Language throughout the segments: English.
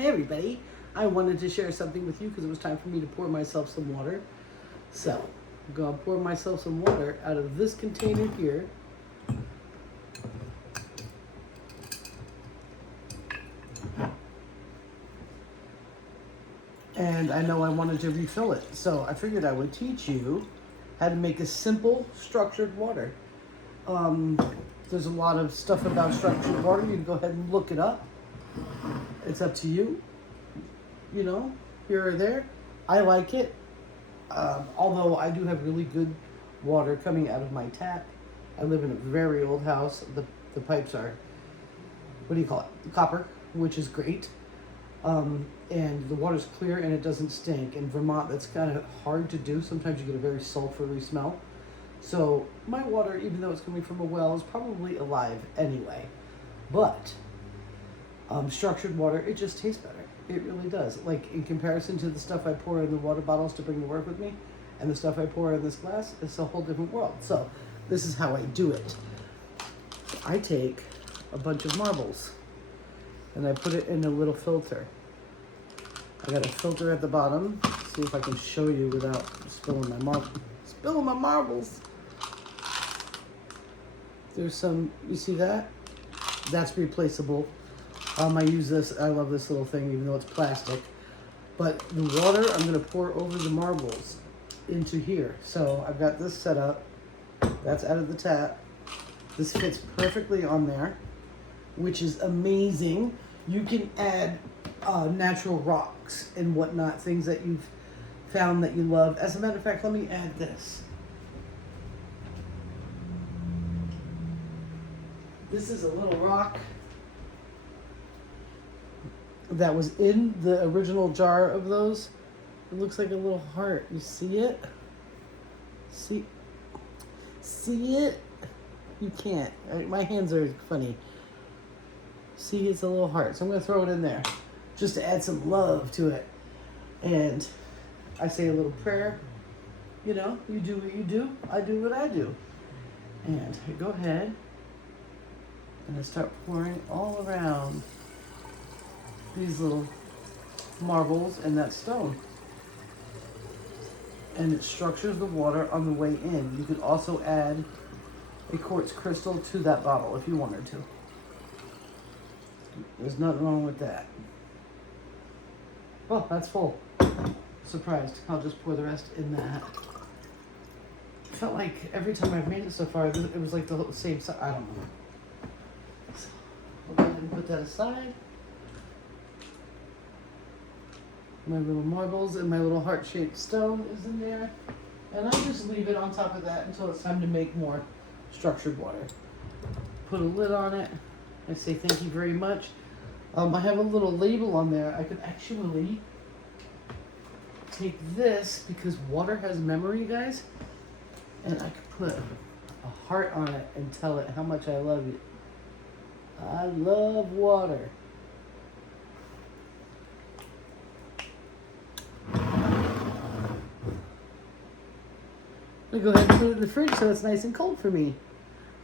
Hey everybody, I wanted to share something with you because it was time for me to pour myself some water. So, I'm going to pour myself some water out of this container here. And I know I wanted to refill it, so I figured I would teach you how to make a simple structured water. There's a lot of stuff about structured water. You can go ahead and look it up. It's up to you. You know, here or there. I like it. Although I do have really good water coming out of my tap. I live in a very old house. The pipes are, what do you call it? Copper, which is great. And the water's clear and it doesn't stink. In Vermont, that's kind of hard to do. Sometimes you get a very sulfury smell. So my water, even though it's coming from a well, is probably alive anyway. But structured water, it just tastes better. It really does. Like in comparison to the stuff I pour in the water bottles to bring to work with me and the stuff I pour in this glass, it's a whole different world. So this is how I do it. I take a bunch of marbles and I put it in a little filter. I got a filter at the bottom. See if I can show you without spilling my marbles. There's some, you see that? That's replaceable. I use this, I love this little thing even though it's plastic. But the water I'm gonna pour over the marbles into here. So I've got this set up. That's out of the tap. This fits perfectly on there, which is amazing. You can add natural rocks and whatnot, things that you've found that you love. As a matter of fact, let me add this. This is a little rock that was in the original jar of those. It looks like a little heart. You see it? See it? You can't. My hands are funny. See, it's a little heart. So I'm going to throw it in there just to add some love to it. And I say a little prayer. You know, you do what you do. I do what I do. And I go ahead and I start pouring all around these little marbles and that stone. And it structures the water on the way in. You could also add a quartz crystal to that bottle if you wanted to. There's nothing wrong with that. Oh, that's full. Surprised. I'll just pour the rest in that. Felt like every time I've made it so far, it was like the same size. I don't know. So I'll go ahead and put that aside. My little marbles and my little heart-shaped stone is in there. And I just leave it on top of that until it's time to make more structured water. Put a lid on it. I say thank you very much. I have a little label on there. I could actually take this because water has memory, guys. And I could put a heart on it and tell it how much I love it. I love water. I'm going to go ahead and put it in the fridge so it's nice and cold for me.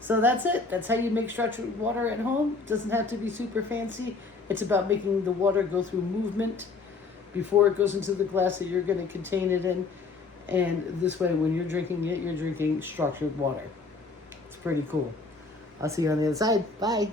So that's it. That's how you make structured water at home. It doesn't have to be super fancy. It's about making the water go through movement before it goes into the glass that you're going to contain it in. And this way, when you're drinking it, you're drinking structured water. It's pretty cool. I'll see you on the other side. Bye.